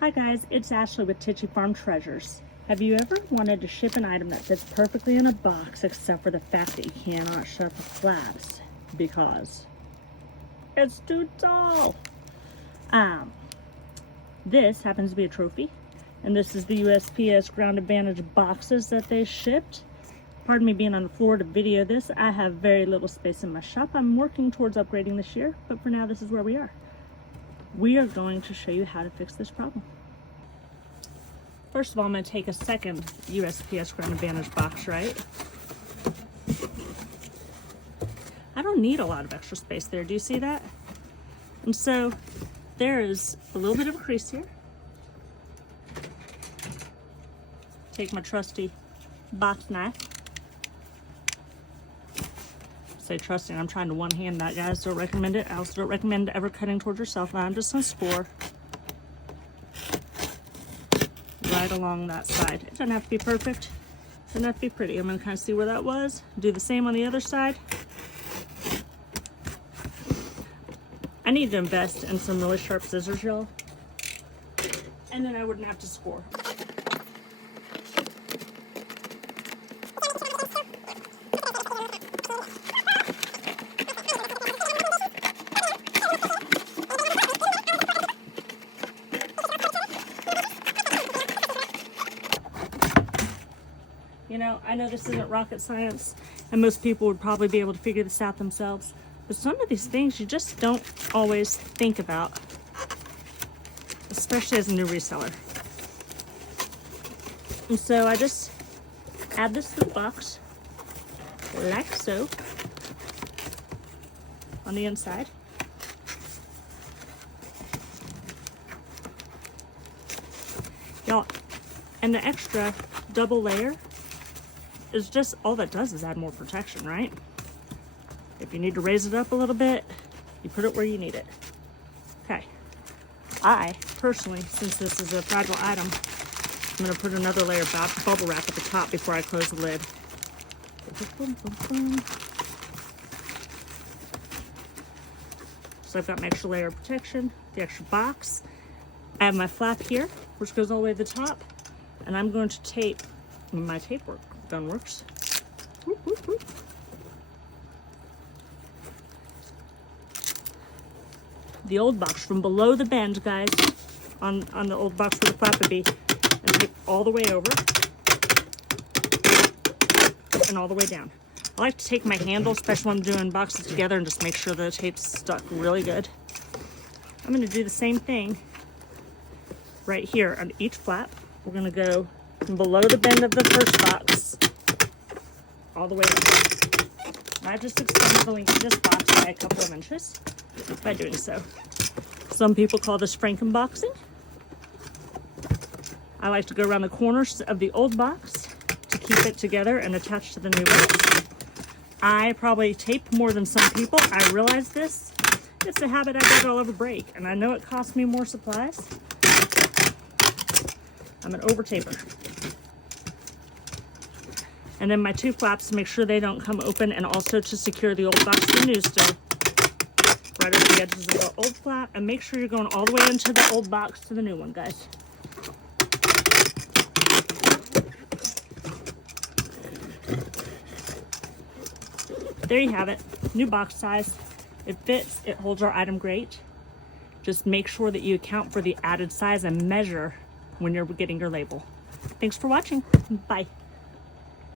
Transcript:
Hi guys, it's Ashley with Titchy Farm Treasures. Have you ever wanted to ship an item that fits perfectly in a box except for the fact that you cannot shut the flaps because it's too tall? This happens to be a trophy, and this is the USPS Ground Advantage boxes that they shipped. Pardon me being on the floor to video this. I have very little space in my shop. I'm working towards upgrading this year, but for now this is where we are. We are going to show you how to fix this problem. First of all, I'm going to take a second USPS Ground Advantage box, right? I don't need a lot of extra space there. Do you see that? And so there is a little bit of a crease here. Take my trusty box knife. Say trusting, I'm trying to one-hand that, guys. Don't recommend it. I also don't recommend ever cutting towards yourself. I'm just going to score right along that side. It doesn't have to be perfect. It doesn't have to be pretty. I'm going to kind of see where that was. Do the same on the other side. I need to invest in some really sharp scissors, y'all. And then I wouldn't have to score. You know, I know this isn't rocket science, and most people would probably be able to figure this out themselves, but some of these things you just don't always think about, especially as a new reseller. And so I just add this to the box, like so, on the inside. Y'all, and the extra double layer is just, all that does is add more protection, right? If you need to raise it up a little bit, you put it where you need it. Okay. I personally, since this is a fragile item, I'm going to put another layer of bubble wrap at the top before I close the lid. So I've got my extra layer of protection, the extra box. I have my flap here, which goes all the way to the top, and I'm going to tape my tape gun works. Whoop, whoop, whoop. The old box from below the bend, guys, on the old box where the flap would be, and tape all the way over and all the way down. I like to take my handle, especially when I'm doing boxes together, and just make sure the tape's stuck really good. I'm going to do the same thing right here on each flap. We're going to go from below the bend of the first box all the way up. I just extended the length of this box by a couple of inches by doing so. Some people call this Frankinboxing. I like to go around the corners of the old box to keep it together and attach to the new box. I probably tape more than some people. I realize this. It's a habit I bet I'll ever break, and I know it costs me more supplies. I'm an over taper. And then my two flaps to make sure they don't come open, and also to secure the old box to the new still. Right over the edges of the old flap, and make sure you're going all the way into the old box to the new one, guys. There you have it. New box size. It fits. It holds our item great. Just make sure that you account for the added size and measure when you're getting your label. Thanks for watching. Bye.